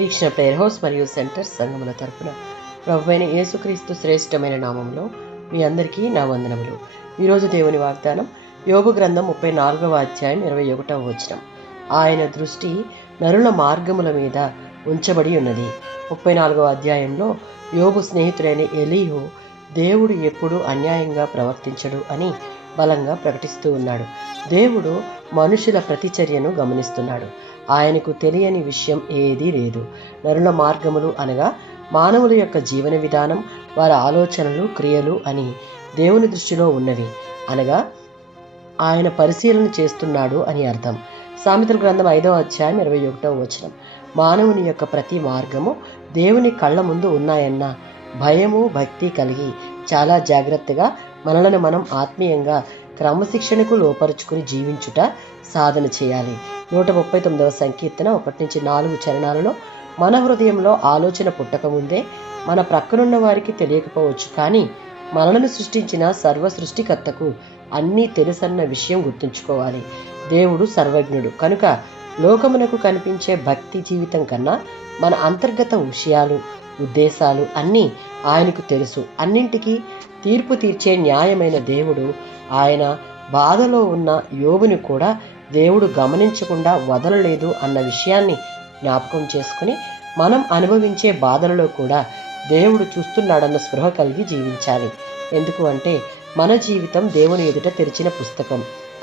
వీక్షణ prayer house మరియు centre సంఘముల తరపున ప్రభువైన యేసుక్రీస్తు శ్రేష్టమైన నామంలో మీ అందరికీ నా వందనములు. ఈరోజు దేవుని వాగ్దానం యోబు గ్రంథం 34వ అధ్యాయం 21వ వచనం. ఆయన దృష్టి నరుల మార్గముల మీద ఉంచబడి ఉన్నది. 34వ అధ్యాయంలో యోబు స్నేహితుడైన ఎలీహు దేవుడు ఎప్పుడు అన్యాయంగా ప్రవర్తించడు అని బలంగా ప్రకటిస్తూ ఉన్నాడు. దేవుడు మనుషుల ప్రతిచర్యను గమనిస్తున్నాడు. ఆయనకు తెలియని విషయం ఏదీ లేదు. నరుల మార్గములు అనగా మానవుల యొక్క జీవన విధానం, వారి ఆలోచనలు, క్రియలు అని దేవుని దృష్టిలో ఉన్నవి అనగా ఆయన పరిశీలన చేస్తున్నాడు అని అర్థం. సామెతల గ్రంథం 5వ అధ్యాయం 21వ వచనం. మానవుని యొక్క ప్రతి మార్గము దేవుని కళ్ళ ముందు ఉన్నాయన్న భయము, భక్తి కలిగి చాలా జాగ్రత్తగా మనలను మనం ఆత్మీయంగా క్రమశిక్షణకు లోపరుచుకుని జీవించుట సాధన చేయాలి. 139వ సంకీర్తన 1-4 చరణాలలో మన హృదయంలో ఆలోచన పుట్టకముందే మన ప్రక్కనున్న వారికి తెలియకపోవచ్చు, కానీ మనలను సృష్టించిన సర్వ సృష్టికర్తకు అన్నీ తెలుసన్న విషయం గుర్తుంచుకోవాలి. దేవుడు సర్వజ్ఞుడు కనుక లోకమునకు కనిపించే భక్తి జీవితం కన్నా మన అంతర్గత విషయాలు, ఉద్దేశాలు అన్నీ ఆయనకు తెలుసు. అన్నింటికీ తీర్పు తీర్చే న్యాయమైన దేవుడు. ఆయన బాధలో ఉన్న యోబుని కూడా దేవుడు గమనించకుండా వదలలేదు అన్న విషయాన్ని జ్ఞాపకం చేసుకుని మనం అనుభవించే బాధలలో కూడా దేవుడు చూస్తున్నాడన్న స్పృహ కలిగి జీవించాలి. ఎందుకు అంటే మన జీవితం దేవుని ఎదుట తెరిచిన పుస్తకం.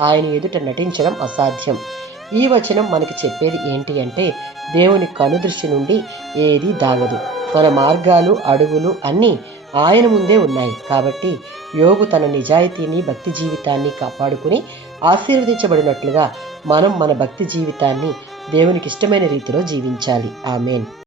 ఆయన ఎదుట నటించడం అసాధ్యం. ఈ వచనం మనకి చెప్పేది ఏంటి అంటే దేవుని కనుదృష్టి నుండి ఏదీ దాగదు. మన మార్గాలు, అడుగులు అన్నీ ఆయన ముందే ఉన్నాయి. కాబట్టి యోబు తన నిజాయితీని, భక్తి జీవితాన్ని కాపాడుకుని ఆశీర్వదించబడినట్లుగా మనం మన భక్తి జీవితాన్ని దేవునికి ఇష్టమైన రీతిలో జీవించాలి. ఆమేన్.